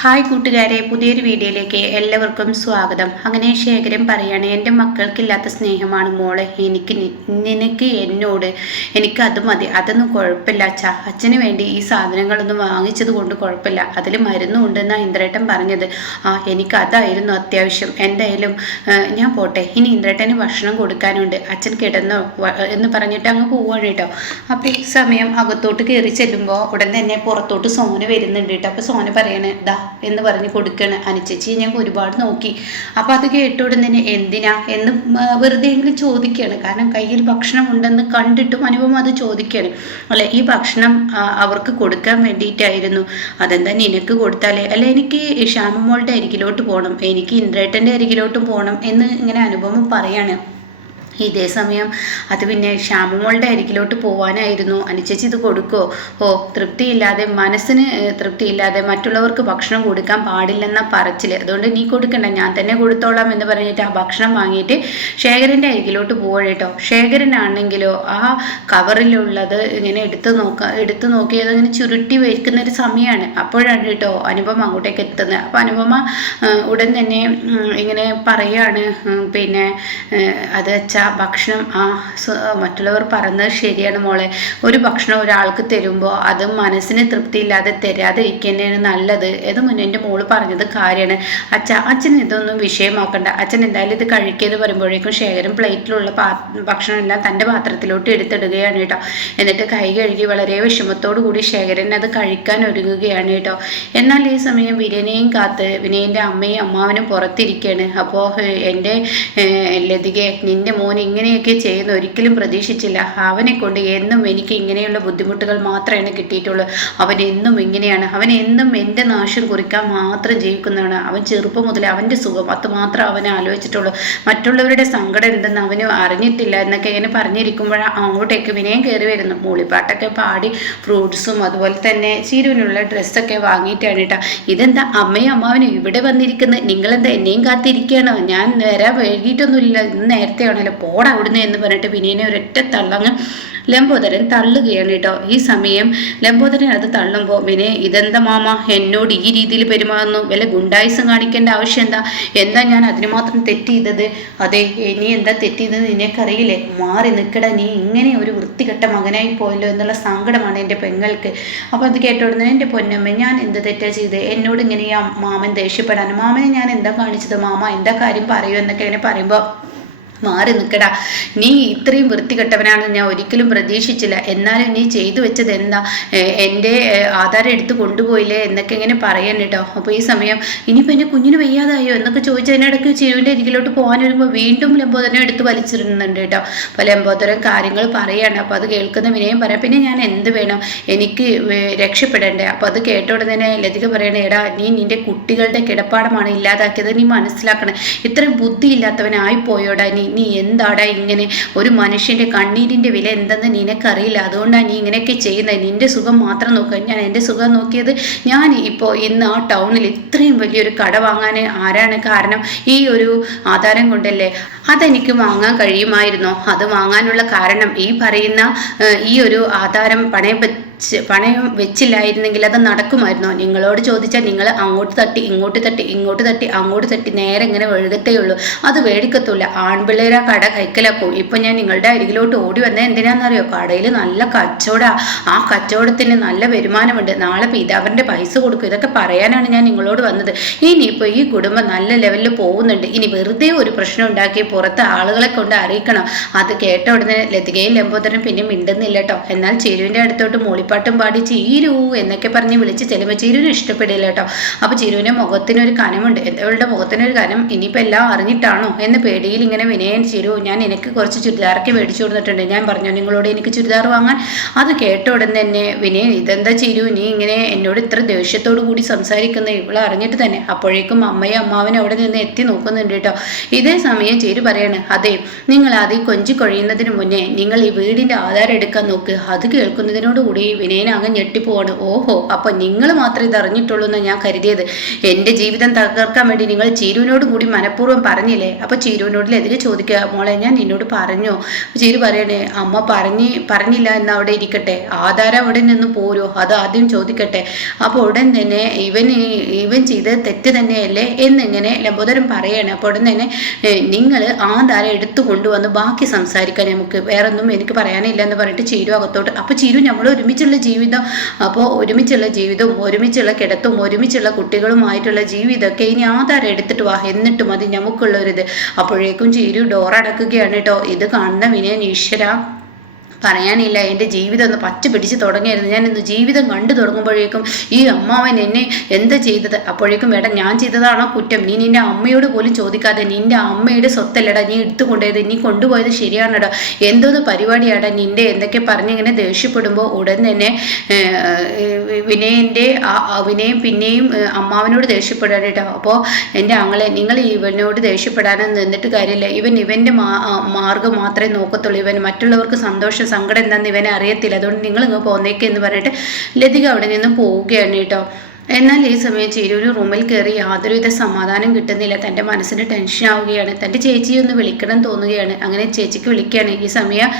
Hi കൂട്ടുകാരെ, പുതിയൊരു വീഡിയോയിലേക്ക് എല്ലാവർക്കും സ്വാഗതം. അങ്ങനെ ശേഖരൻ പറയാണ്, എൻ്റെ മക്കൾക്കില്ലാത്ത സ്നേഹമാണ് മോളെ നിനക്ക് എന്നോട്. എനിക്ക് അത് മതി, അതൊന്നും കുഴപ്പമില്ല അച്ഛാ. അച്ഛന് വേണ്ടി ഈ സാധനങ്ങളൊന്നും വാങ്ങിച്ചത് കൊണ്ട് കുഴപ്പമില്ല, അതിൽ മരുന്നും ഉണ്ടെന്നാണ് ഇന്ദ്രേട്ടൻ പറഞ്ഞത്. എനിക്ക് അതായിരുന്നു അത്യാവശ്യം. എന്തായാലും ഞാൻ പോട്ടെ, ഇനി ഇന്ദ്രേട്ടന് ഭക്ഷണം കൊടുക്കാനുണ്ട്, അച്ഛൻ കിടന്നോ എന്ന് പറഞ്ഞിട്ട് അങ്ങ് പോവാണ് കേട്ടോ. അപ്പോൾ ഈ സമയം അകത്തോട്ട് കയറി ചെല്ലുമ്പോൾ ഉടൻ തന്നെ പുറത്തോട്ട് സോന വരുന്നുണ്ട് കേട്ടോ. അപ്പോൾ സോന പറയാണ്, ദാ എന്ന് പറഞ്ഞ് കൊടുക്കുകയാണ്. അനുചേച്ചി ഞാൻ ഒരുപാട് നോക്കി. അപ്പോൾ അത് കേട്ടോടും തന്നെ എന്തിനാ എന്ന് വെറുതെ എങ്കിലും ചോദിക്കുകയാണ്. കാരണം കയ്യിൽ ഭക്ഷണം ഉണ്ടെന്ന് കണ്ടിട്ടും അനുപമ അത് ചോദിക്കുകയാണ്. അല്ലെ, ഈ ഭക്ഷണം അവർക്ക് കൊടുക്കാൻ വേണ്ടിയിട്ടായിരുന്നു. അതെന്താ നിനക്ക് കൊടുത്താലേ? അല്ല, എനിക്ക് ശ്യാമമോളുടെ അരികിലോട്ട് പോകണം, എനിക്ക് ഇന്ദ്രേട്ടൻ്റെ അരികിലോട്ടും പോകണം എന്ന് ഇങ്ങനെ അനുപമ പറയാണ്. ഇതേ സമയം അത് പിന്നെ ശ്യാമമോളുടെ അരികിലോട്ട് പോവാനായിരുന്നു. അനുചേച്ചി ഇത് കൊടുക്കോ? തൃപ്തിയില്ലാതെ, മനസ്സിന് തൃപ്തിയില്ലാതെ മറ്റുള്ളവർക്ക് ഭക്ഷണം കൊടുക്കാൻ പാടില്ലെന്ന പറച്ചിൽ, അതുകൊണ്ട് നീ കൊടുക്കണ്ട, ഞാൻ തന്നെ കൊടുത്തോളാം എന്ന് പറഞ്ഞിട്ട് ആ ഭക്ഷണം വാങ്ങിയിട്ട് ശേഖരൻ്റെ അരികിലോട്ട് പോകട്ടോ. ശേഖരനാണെങ്കിലോ ആ കവറിലുള്ളത് ഇങ്ങനെ എടുത്തു നോക്കിയത് ഇങ്ങനെ ചുരുട്ടി വയ്ക്കുന്ന ഒരു സമയമാണ്. അപ്പോഴാണ് കേട്ടോ അനുപമ അങ്ങോട്ടേക്ക് എത്തുന്നത്. അപ്പോൾ അനുപമ ഉടൻ തന്നെ ഇങ്ങനെ പറയാണ്, പിന്നെ അത് വെച്ചാൽ ഭക്ഷണം മറ്റുള്ളവർ പറഞ്ഞത് ശരിയാണ് മോളെ. ഒരു ഭക്ഷണം ഒരാൾക്ക് തരുമ്പോൾ അത് മനസ്സിന് തൃപ്തിയില്ലാതെ തരാതിരിക്കുന്നതാണ് നല്ലത്. ഇത് എൻ്റെ മോള് പറഞ്ഞത് കാര്യമാണ്. അച്ഛൻ ഇതൊന്നും വിഷയമാക്കണ്ട. അച്ഛൻ എന്തായാലും ഇത് കഴിക്കിയെന്ന് പറയുമ്പോഴേക്കും ശേഖരൻ പ്ലേറ്റിലുള്ള ഭക്ഷണമെല്ലാം തൻ്റെ പാത്രത്തിലോട്ട് എടുത്തിടുകയാണ് കേട്ടോ. എന്നിട്ട് കൈ കഴുകി വളരെ വിഷമത്തോടു കൂടി ശേഖരൻ അത് കഴിക്കാൻ ഒരുങ്ങുകയാണ് കേട്ടോ. എന്നാൽ ഈ സമയം വിനയനെയും കാത്ത് വിനയൻ്റെ അമ്മയും അമ്മാവനും പുറത്തിരിക്കുകയാണ്. അപ്പോൾ എൻ്റെ ലതികെ, നിൻ്റെ മോൻ ഇങ്ങനെയൊക്കെ ചെയ്യുന്ന ഒരിക്കലും പ്രതീക്ഷിച്ചില്ല. അവനെ കൊണ്ട് എന്നും എനിക്ക് ഇങ്ങനെയുള്ള ബുദ്ധിമുട്ടുകൾ മാത്രമേ കിട്ടിയിട്ടുള്ളൂ. അവൻ എന്നും ഇങ്ങനെയാണ്, അവൻ എന്നും എൻ്റെ നാശം കുറിക്കാൻ മാത്രം ജീവിക്കുന്നതാണ്. അവൻ ചെറുപ്പം മുതൽ അവൻ്റെ സുഖം അത് മാത്രം അവനെ ആലോചിച്ചിട്ടുള്ളൂ, മറ്റുള്ളവരുടെ സങ്കടം എന്തെന്ന് അവന് അറിഞ്ഞിട്ടില്ല എന്നൊക്കെ ഇങ്ങനെ പറഞ്ഞിരിക്കുമ്പോൾ അങ്ങോട്ടേക്ക് വിനയം കയറി വരുന്നു. മൂളിപ്പാട്ടൊക്കെ പാടി ഫ്രൂട്ട്സും അതുപോലെ തന്നെ ചീരുവിനുള്ള ഡ്രസ്സൊക്കെ വാങ്ങിയിട്ടാണ് കേട്ടോ. ഇതെന്താ അമ്മയും അമ്മാവനും ഇവിടെ വന്നിരിക്കുന്നത്? നിങ്ങളെന്താ എന്നെയും കാത്തിരിക്കുകയാണോ? ഞാൻ വരാൻ വൈകിട്ടൊന്നുമില്ല, ഇന്ന് നേരത്തെ ആണല്ലോ, പോടാ അവിടുന്ന് എന്ന് പറഞ്ഞിട്ട് വിനയനെ ഒരൊറ്റ തള്ളങ്ങ് ലംബോദരൻ തള്ളുകയാണ് കേട്ടോ. ഈ സമയം ലംബോദരൻ അത് തള്ളുമ്പോൾ വിനയ്, ഇതെന്താ മാമ എന്നോട് ഈ രീതിയിൽ പെരുമാറുന്നു? വല്ല ഗുണ്ടായുസം കാണിക്കേണ്ട ആവശ്യം എന്താ ഞാൻ അതിന് മാത്രം തെറ്റ് ചെയ്തത്? അതെ, നീ എന്താ തെറ്റ് ചെയ്തത് നിനക്കറിയില്ലേ? മാറി നിൽക്കട, നീ ഇങ്ങനെ ഒരു വൃത്തികെട്ട മകനായി പോയല്ലോ എന്നുള്ള സങ്കടമാണ് എൻ്റെ പെങ്ങൾക്ക്. അപ്പോൾ അത് കേട്ടോടുന്ന എൻ്റെ പൊന്നമ്മ, ഞാൻ എന്ത് തെറ്റാ ചെയ്ത് എന്നോട് ഇങ്ങനെ മാമൻ ദേഷ്യപ്പെടാൻ? മാമനെ ഞാൻ എന്താ കാണിച്ചത്? മാമ എന്താ കാര്യം പറയൂ എന്നൊക്കെ ഇങ്ങനെ പറയുമ്പോൾ, മാറി നിൽക്കടാ, നീ ഇത്രയും വൃത്തികെട്ടവനാണെന്ന് ഞാൻ ഒരിക്കലും പ്രതീക്ഷിച്ചില്ല. എന്നാലും നീ ചെയ്തു വെച്ചത് എന്താ? എൻ്റെ ആധാരം എടുത്ത് കൊണ്ടുപോയില്ലേ എന്നൊക്കെ ഇങ്ങനെ പറയാൻ കേട്ടോ. അപ്പോൾ ഈ സമയം ഇനിയിപ്പോൾ എൻ്റെ കുഞ്ഞിന് വയ്യാതായോ എന്നൊക്കെ ചോദിച്ചതിനിടയ്ക്ക് ചിരുവിൻ്റെ അരികിലോട്ട് പോകാൻ വരുമ്പോൾ വീണ്ടും ലംബോദരനെ എടുത്ത് വലിച്ചിരുന്നുണ്ട് കേട്ടോ. അപ്പോൾ ലംബോദരൻ കാര്യങ്ങൾ പറയാണ്. അപ്പോൾ അത് കേൾക്കുന്ന വിനയം പറയാം, പിന്നെ ഞാൻ എന്ത് വേണം, എനിക്ക് രക്ഷപ്പെടണ്ടേ? അപ്പോൾ അത് കേട്ട ഉടനെ ലതിക പറയണേ, എടാ നീ നിൻ്റെ കുട്ടികളുടെ കിടപ്പാടമാണ് ഇല്ലാതാക്കിയത്, നീ മനസ്സിലാക്കണം. ഇത്രയും ബുദ്ധിയില്ലാത്തവനായി പോയോടാ നീ എന്താടാ ഇങ്ങനെ? ഒരു മനുഷ്യൻ്റെ കണ്ണീരിൻ്റെ വില എന്തെന്ന് നിനക്കറിയില്ല, അതുകൊണ്ടാണ് നീ ഇങ്ങനെയൊക്കെ ചെയ്യുന്നത്. നിൻ്റെ സുഖം മാത്രം നോക്കുക. ഞാൻ എൻ്റെ സുഖം നോക്കിയത്, ഞാൻ ഇപ്പോൾ ഇന്ന് ആ ടൗണിൽ ഇത്രയും വലിയൊരു കട വാങ്ങാൻ ആരാണ് കാരണം? ഈ ഒരു ആധാരം കൊണ്ടല്ലേ. അതെനിക്ക് വാങ്ങാൻ കഴിയുമായിരുന്നോ? അത് വാങ്ങാനുള്ള കാരണം ഈ പറയുന്ന ഈ ഒരു ആധാരം പണയം വെച്ചില്ലായിരുന്നെങ്കിൽ അത് നടക്കുമായിരുന്നോ? നിങ്ങളോട് ചോദിച്ചാൽ നിങ്ങൾ അങ്ങോട്ട് തട്ടി ഇങ്ങോട്ട് തട്ടി ഇങ്ങോട്ട് തട്ടി അങ്ങോട്ട് തട്ടി നേരെ ഇങ്ങനെ ഒഴുകത്തേ ഉള്ളൂ, അത് മേടിക്കത്തില്ല. ആൺപിള്ളേർ ആ കട കൈക്കലാക്കും. ഇപ്പം ഞാൻ നിങ്ങളുടെ അരികിലോട്ട് ഓടി വന്നത് എന്തിനാണെന്നറിയോ? കടയിൽ നല്ല കച്ചവടമാണ്, ആ കച്ചവടത്തിന് നല്ല വരുമാനമുണ്ട്, നാളെ പിതാവിൻ്റെ പൈസ കൊടുക്കും. ഇതൊക്കെ പറയാനാണ് ഞാൻ നിങ്ങളോട് വന്നത്. ഇനിയിപ്പോൾ ഈ കുടുംബം നല്ല ലെവലിൽ പോകുന്നുണ്ട്, ഇനി വെറുതെ ഒരു പ്രശ്നം ഉണ്ടാക്കി പുറത്ത് ആളുകളെ കൊണ്ട് അറിയിക്കണം. അത് കേട്ട ഉടനെ ലതികയും ലംബോദരൻ പിന്നെ മിണ്ടുന്നില്ല കേട്ടോ. എന്നാൽ ചിരുവിൻ്റെ അടുത്തോട്ട് പാട്ടും പാടി ചീരു എന്നൊക്കെ പറഞ്ഞ് വിളിച്ച് ചെല്ലുമ്പോൾ ചിരുവിന് ഇഷ്ടപ്പെടില്ല കേട്ടോ. അപ്പോൾ ചിരുവിൻ്റെ മുഖത്തിനൊരു കനമുണ്ട്. അവളുടെ മുഖത്തിനൊരു കനം, ഇനിയിപ്പോൾ എല്ലാം അറിഞ്ഞിട്ടാണോ എന്ന് പേടിയിൽ ഇങ്ങനെ വിനയൻ, ചിരു ഞാൻ എനിക്ക് കുറച്ച് ചുരിദാറൊക്കെ മേടിച്ചു കൊടുത്തിട്ടുണ്ട്, ഞാൻ പറഞ്ഞു നിങ്ങളോട് എനിക്ക് ചുരിദാർ വാങ്ങാൻ. അത് കേട്ട ഉടൻ തന്നെ വിനയൻ, ഇതെന്താ ചിരു നീ ഇങ്ങനെ എന്നോട് ഇത്ര ദേഷ്യത്തോടു കൂടി സംസാരിക്കുന്നത്? ഇവളെ അറിഞ്ഞിട്ട് തന്നെ. അപ്പോഴേക്കും അമ്മയും അമ്മാവനും അവിടെ നിന്ന് എത്തി നോക്കുന്നുണ്ട് കേട്ടോ. ഇതേ സമയം ചിരു പറയാണ്, അതെ നിങ്ങൾ ആദ്യം കൊഞ്ചി കൊഴിയുന്നതിന് മുന്നേ നിങ്ങൾ ഈ വീടിൻ്റെ ആധാരം എടുക്കാൻ നോക്ക്. അത് കേൾക്കുന്നതിനോടുകൂടി വിനയനാകെ ഞെട്ടിപ്പോവാണ്. ഓഹോ, അപ്പം നിങ്ങൾ മാത്രമേ ഇത് അറിഞ്ഞിട്ടുള്ളൂ എന്ന് ഞാൻ കരുതിയത്. എൻ്റെ ജീവിതം തകർക്കാൻ വേണ്ടി നിങ്ങൾ ചീരുവിനോട് കൂടി മനഃപൂർവ്വം പറഞ്ഞില്ലേ? അപ്പോൾ ചീരുവിനോട് എതിരെ ചോദിക്കുക, മോളെ ഞാൻ നിന്നോട് പറഞ്ഞോ? ചീരു പറയണേ, അമ്മ പറഞ്ഞില്ല എന്ന് അവിടെ ഇരിക്കട്ടെ, ആധാരം അവിടെ നിന്ന് പോരോ, അത് ആദ്യം ചോദിക്കട്ടെ. അപ്പോൾ ഉടൻ തന്നെ ഇവൻ ചെയ്ത് തെറ്റ് തന്നെയല്ലേ എന്നിങ്ങനെ ലംബോദരൻ പറയാണ്. അപ്പോൾ ഉടൻ തന്നെ നിങ്ങൾ ആധാരം എടുത്തു കൊണ്ടുവന്ന് ബാക്കി സംസാരിക്കാൻ, നമുക്ക് വേറൊന്നും എനിക്ക് പറയാനില്ല എന്ന് പറഞ്ഞിട്ട് ചീരു അകത്തോട്ട്. അപ്പോൾ ചീരു നമ്മൾ ഒരുമിച്ചുള്ള ജീവിതം, അപ്പോൾ ഒരുമിച്ചുള്ള ജീവിതവും ഒരുമിച്ചുള്ള കിടത്തും ഒരുമിച്ചുള്ള കുട്ടികളുമായിട്ടുള്ള ജീവിതമൊക്കെ ഇനി ആധാരം എടുത്തിട്ട് വാ, എന്നിട്ട് മതി നമുക്കുള്ളൊരിത്. അപ്പോഴേക്കും ചീരു ഡോർ അടക്കുകയാണ് കേട്ടോ. ഇത് കാണുന്ന വിനയൻ, ഈശ്വര പറയാനില്ല, എൻ്റെ ജീവിതം ഒന്ന് പച്ച പിടിച്ച് തുടങ്ങിയായിരുന്നു. ഞാൻ ഇന്ന് ജീവിതം കണ്ടു തുടങ്ങുമ്പോഴേക്കും ഈ അമ്മാവൻ എന്നെ എന്താ ചെയ്തത്? അപ്പോഴേക്കും വേണ്ട, ഞാൻ ചെയ്തതാണോ കുറ്റം? നീ നിൻ്റെ അമ്മയോട് പോലും ചോദിക്കാതെ നിൻ്റെ അമ്മയുടെ സ്വത്തല്ലടാ നീ എടുത്തുകൊണ്ടത്, നീ കൊണ്ടുപോയത് ശരിയാണടാ, എന്തോന്ന് പരിപാടിയാടാ നിൻ്റെ എന്തൊക്കെ പറഞ്ഞിങ്ങനെ ദേഷ്യപ്പെടുമ്പോൾ ഉടൻ തന്നെ വിനയം പിന്നെയും അമ്മാവനോട് ദേഷ്യപ്പെടാൻ കേട്ടോ. അപ്പോൾ എൻ്റെ ആങ്ങളെ, നിങ്ങൾ ഇവനോട് ദേഷ്യപ്പെടാനും നിന്നിട്ട് കാര്യമില്ല. ഇവൻ്റെ മാർഗം മാത്രമേ നോക്കത്തുള്ളൂ. ഇവൻ മറ്റുള്ളവർക്ക് സന്തോഷം സങ്കടം എന്താണെന്ന് ഇവനെ അറിയത്തില്ല. അതുകൊണ്ട് നിങ്ങൾ ഇങ്ങ് പോന്നേക്ക് എന്ന് പറഞ്ഞിട്ട് ലതിക അവിടെ നിന്ന് പോവുകയാണ് കേട്ടോ. എന്നാൽ ഈ സമയം ചീരൂര് റൂമിൽ കയറി യാതൊരുവിധ സമാധാനം കിട്ടുന്നില്ല. തൻ്റെ മനസ്സിന് ടെൻഷൻ ആവുകയാണ്. തൻ്റെ ചേച്ചിയെ ഒന്ന് വിളിക്കണം തോന്നുകയാണ്. അങ്ങനെ ചേച്ചിക്ക് വിളിക്കുകയാണ്. ഈ സമയം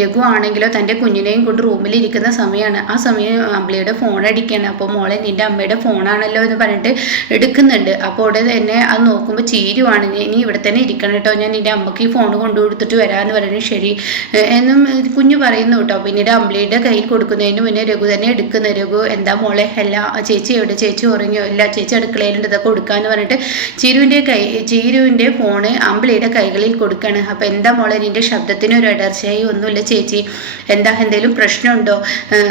രഘു ആണെങ്കിലോ തൻ്റെ കുഞ്ഞിനെയും കൊണ്ട് റൂമിലിരിക്കുന്ന സമയമാണ്. ആ സമയം അമ്പിളിയുടെ ഫോൺ അടിക്കുകയാണ്. അപ്പോൾ മോളെ നിൻ്റെ അമ്മയുടെ ഫോണാണല്ലോ എന്ന് പറഞ്ഞിട്ട് എടുക്കുന്നുണ്ട്. അപ്പോൾ അവിടെ തന്നെ അത് നോക്കുമ്പോൾ ചീരുവാണ്. ഇനി ഇവിടെ തന്നെ ഇരിക്കണം കേട്ടോ, ഞാൻ നിൻ്റെ അമ്മയ്ക്ക് ഈ ഫോൺ കൊണ്ടു കൊടുത്തിട്ട് വരാമെന്ന് പറയുന്നത് ശരി എന്നും കുഞ്ഞു പറയുന്നു കേട്ടോ. പിന്നീട് അമ്പിളിയുടെ കയ്യിൽ കൊടുക്കുന്നതിന് മുന്നേ രഘു തന്നെ എടുക്കുന്നു. രഘു, എന്താ മോളെ എല്ലാം ചേച്ചി എവിടെ? ചേച്ചി ഉറങ്ങിയോ? ഇല്ല, ചേച്ചി അടുക്കളയിലുണ്ട്, ഇതൊക്കെ കൊടുക്കാന്ന് പറഞ്ഞിട്ട് ചീരുവിൻ്റെ ഫോണ് അമ്പിളിയുടെ കൈകളിൽ കൊടുക്കുകയാണ്. അപ്പം എന്താ മോളെ നിൻ്റെ ശബ്ദത്തിന് ഒരു ഇടർച്ചയായി? ഒന്നുമില്ല ചേച്ചി. എന്താ എന്തെങ്കിലും പ്രശ്നമുണ്ടോ?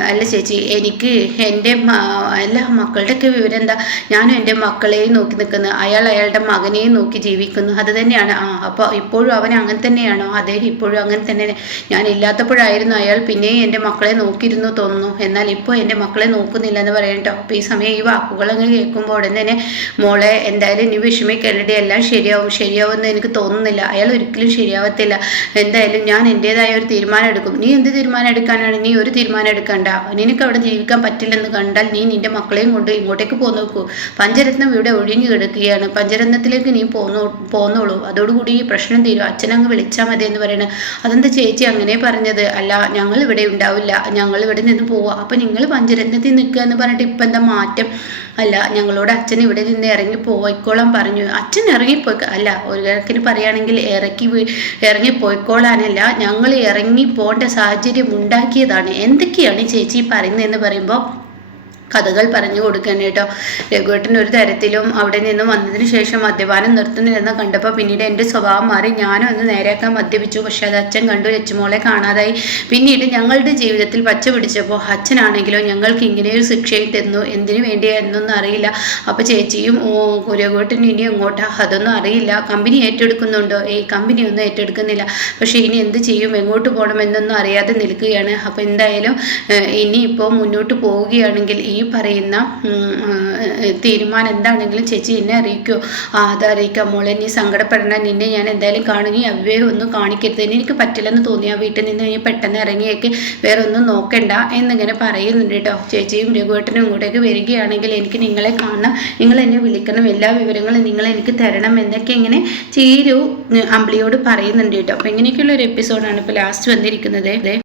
അല്ല ചേച്ചി, എനിക്ക് എൻ്റെ എല്ലാ മക്കളുടെയൊക്കെ വിവരം എന്താ? ഞാനും എൻ്റെ മക്കളെയും നോക്കി നിൽക്കുന്നു, അയാളുടെ മകനെയും നോക്കി ജീവിക്കുന്നു, അത് തന്നെയാണ്. അപ്പോൾ ഇപ്പോഴും അവൻ അങ്ങനെ തന്നെയാണോ? അതെ, ഇപ്പോഴും അങ്ങനെ തന്നെ. ഞാൻ ഇല്ലാത്തപ്പോഴായിരുന്നു അയാൾ പിന്നെയും എൻ്റെ മക്കളെ നോക്കിയിരുന്നു തോന്നുന്നു, എന്നാൽ ഇപ്പോൾ എൻ്റെ മക്കളെ നോക്കുന്നില്ല എന്ന് പറയട്ടോ. അപ്പോൾ ഈ സമയം ഈ വാക്കുകളങ്ങ് കേൾക്കുമ്പോൾ ഉടൻ തന്നെ, മോളെ എന്തായാലും ഇനി വിഷമിക്കരുത്, എല്ലാം ശരിയാവുമെന്ന് എനിക്ക് തോന്നുന്നില്ല. അയാൾ ഒരിക്കലും ശരിയാവത്തില്ല. എന്തായാലും ഞാൻ എൻ്റേതായ ഒരു തീരുമാനം എടുക്കും. നീ എന്ത് തീരുമാനം എടുക്കാനാണ്? നീ ഒരു തീരുമാനം എടുക്കണ്ട. നിനക്ക് അവിടെ ജീവിക്കാൻ പറ്റില്ലെന്ന് കണ്ടാൽ നീ നിൻ്റെ മക്കളെയും കൊണ്ട് ഇങ്ങോട്ടേക്ക് പോന്നു നോക്കൂ. പഞ്ചരത്നം ഇവിടെ ഒഴിഞ്ഞു കിടക്കുകയാണ്. പഞ്ചരത്നത്തിലേക്ക് നീ പോന്നോളൂ, അതോടുകൂടി ഈ പ്രശ്നം തീരും. അച്ഛനങ്ങ് വിളിച്ചാൽ മതി എന്ന് പറയണത്. അതെന്താ ചേച്ചി അങ്ങനെ പറഞ്ഞത്? അല്ല, ഞങ്ങൾ ഇവിടെ ഉണ്ടാവില്ല, ഞങ്ങൾ ഇവിടെ നിന്ന് പോവുക. അപ്പം നിങ്ങൾ പഞ്ചരത്നത്തിൽ നിൽക്കുക എന്ന് പറഞ്ഞിട്ട് ഇപ്പം എന്താ മാറ്റം? അല്ല, ഞങ്ങളോട് അച്ഛൻ ഇവിടെ നിന്ന് ഇറങ്ങി പോയിക്കോളാൻ പറഞ്ഞു. അച്ഛൻ ഇറങ്ങിപ്പോയി അല്ല, ഒരു കണക്കിന് പറയുകയാണെങ്കിൽ ഇറങ്ങിപ്പോയിക്കോളാനല്ല, ഞങ്ങൾ ഇറങ്ങി പോകേണ്ട സാഹചര്യം ഉണ്ടാക്കിയതാണ്. എന്തൊക്കെയാണ് ചേച്ചി പറയുന്നതെന്ന് പറയുമ്പോൾ കഥകൾ പറഞ്ഞു കൊടുക്കാൻ കേട്ടോ. രഘുവേട്ടൻ ഒരു തരത്തിലും അവിടെ നിന്ന് വന്നതിന് ശേഷം മദ്യപാനം നിർത്തുന്നില്ലെന്ന് കണ്ടപ്പോൾ പിന്നീട് എൻ്റെ സ്വഭാവം മാറി. ഞാനും ഒന്ന് നേരെയാക്കാൻ മദ്യപിച്ചു. പക്ഷെ അത് അച്ഛൻ കണ്ടു, ലച്ചുമോളെ കാണാതായി. പിന്നീട് ഞങ്ങളുടെ ജീവിതത്തിൽ പച്ച പിടിച്ചപ്പോൾ അച്ഛനാണെങ്കിലോ ഞങ്ങൾക്ക് ഇങ്ങനെയൊരു ശിക്ഷയും തന്നു. എന്തിനു വേണ്ടിയായിരുന്നൊന്നും അറിയില്ല. അപ്പോൾ ചേച്ചിയും രഘുവേട്ടനും ഇനി എങ്ങോട്ടാ അതൊന്നും അറിയില്ല. കമ്പനി ഏറ്റെടുക്കുന്നുണ്ടോ? കമ്പനി ഒന്നും ഏറ്റെടുക്കുന്നില്ല. പക്ഷേ ഇനി എന്ത് ചെയ്യും, എങ്ങോട്ട് പോകണമെന്നൊന്നും അറിയാതെ നിൽക്കുകയാണ്. അപ്പോൾ എന്തായാലും ഇനിയിപ്പോൾ മുന്നോട്ട് പോവുകയാണെങ്കിൽ ഈ പറയുന്ന തീരുമാനം എന്താണെങ്കിലും ചേച്ചി എന്നെ അറിയിക്കുമോ? അത് അറിയിക്കാം മോളെ, നീ സങ്കടപ്പെടണം, നിന്നെ ഞാൻ എന്തായാലും കാണും, നീ അവയെ ഒന്നും കാണിക്കരുത്, എനിക്ക് പറ്റില്ലെന്ന് തോന്നി ആ വീട്ടിൽ നിന്ന് നീ പെട്ടെന്ന് ഇറങ്ങിയേക്ക്, വേറെ ഒന്നും നോക്കണ്ട എന്നിങ്ങനെ പറയുന്നുണ്ട് കേട്ടോ. ചേച്ചിയും രഘുവേട്ടനും ഇങ്ങോട്ടേക്ക് വരികയാണെങ്കിൽ എനിക്ക് നിങ്ങളെ കാണണം, നിങ്ങൾ എന്നെ വിളിക്കണം, എല്ലാ വിവരങ്ങളും നിങ്ങൾ എനിക്ക് തരണം എന്നൊക്കെ ഇങ്ങനെ ചീരു അമ്പിളിയോട് പറയുന്നുണ്ട് കേട്ടോ. അപ്പോൾ ഇങ്ങനെയൊക്കെയുള്ള ഒരു എപ്പിസോഡാണ് ഇപ്പോൾ ലാസ്റ്റ് വന്നിരിക്കുന്നത്.